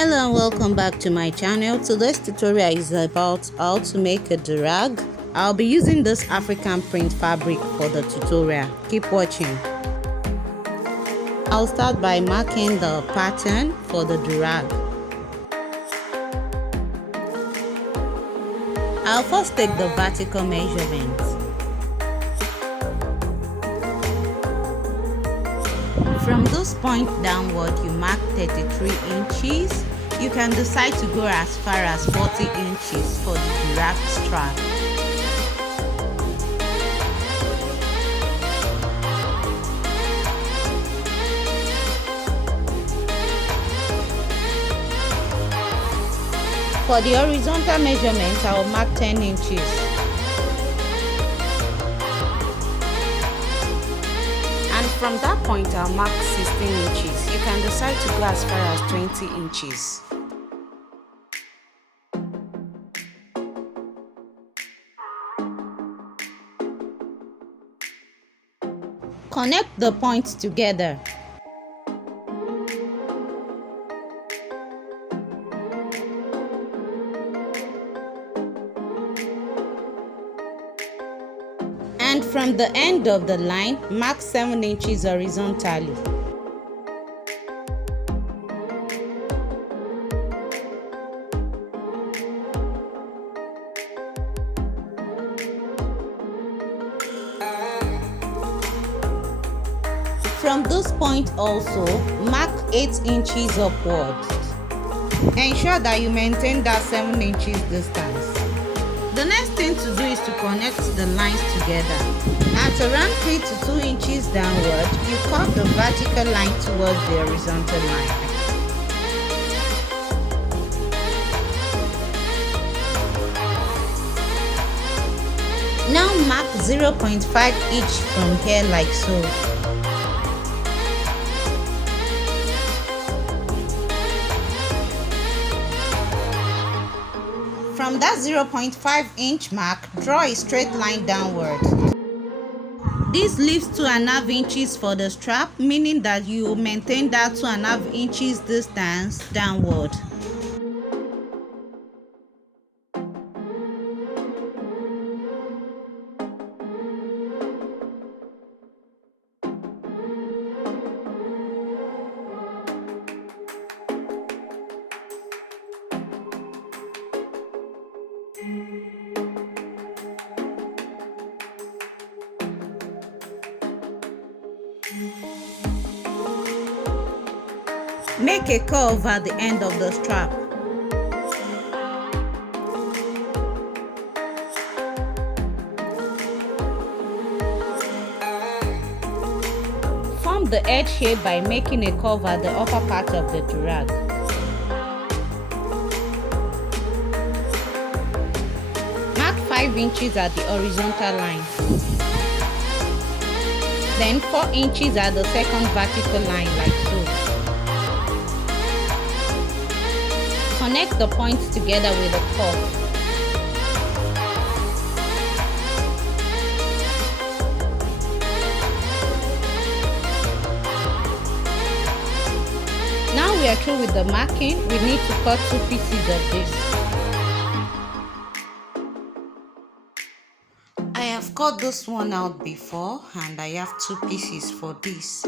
Hello and welcome back to my channel. Today's tutorial is about how to make a durag. I'll be using this African print fabric for the tutorial. Keep watching. I'll start by marking the pattern for the durag. I'll first take the vertical measurement. From this point downward, you mark 33 inches. You can decide to go as far as 40 inches for the durag strap. For the horizontal measurement, I will mark 10 inches. And from that point, I'll mark 16 inches. You can decide to go as far as 20 inches. Connect the points together. And from the end of the line, mark 7 inches horizontally. From this point also, mark 8 inches upward. Ensure that you maintain that 7 inches distance. The next thing to do is to connect the lines together. At around 3 to 2 inches downward, you cut the vertical line towards the horizontal line. Now mark 0.5 each from here like so. From that 0.5 inch mark, draw a straight line downward. This leaves 2.5 inches for the strap, meaning that you maintain that 2.5 inches distance downward. Make a curve at the end of the strap. Form the edge shape by making a curve at the upper part of the durag. Mark 5 inches at the horizontal line. Then 4 inches at the second vertical line like so. Connect the points together with a curve. Now we are through with the marking. We need to cut 2 pieces of this. I have cut this one out before and I have 2 pieces for this.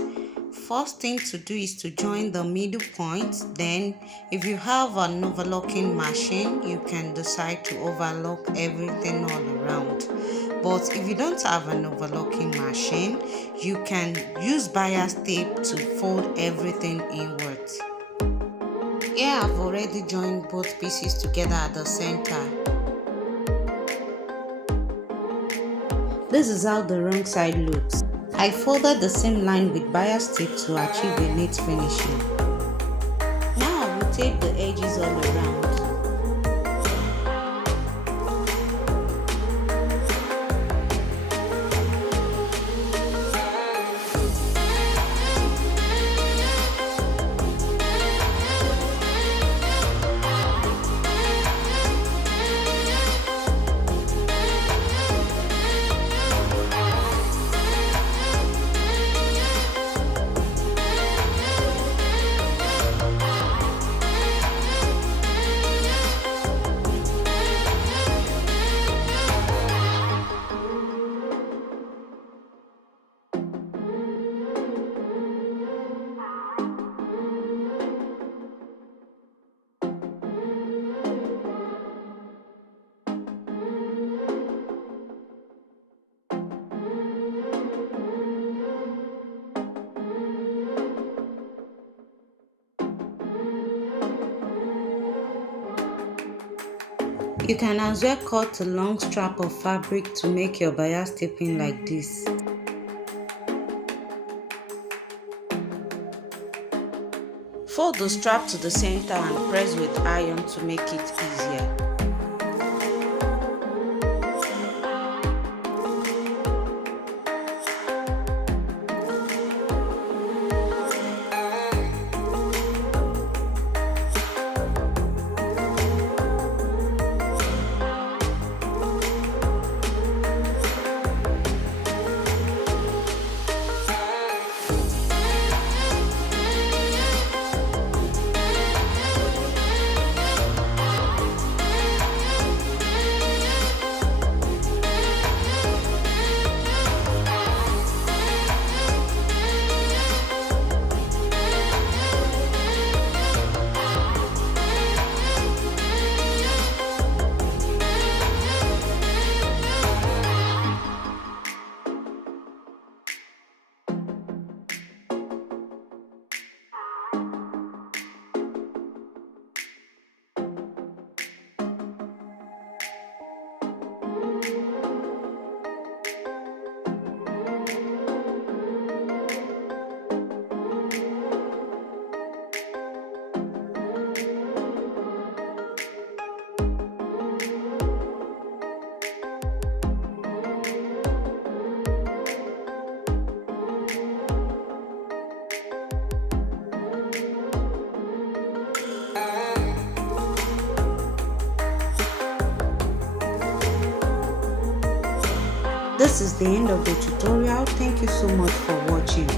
First thing to do is to join the middle point. Then if you have an overlocking machine, you can decide to overlock everything all around. But if you don't have an overlocking machine, you can use bias tape to fold everything inwards. Here I've already joined both pieces together at the center. This is how the wrong side looks. I folded the seam line with bias tape to achieve a neat finishing. Now I will tape the edges all around. You can as well cut a long strap of fabric to make your bias taping like this. Fold the strap to the center and press with iron to make it easier. This is the end of the tutorial. Thank you so much for watching.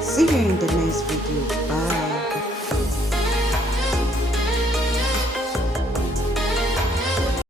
See you in the next video. Bye.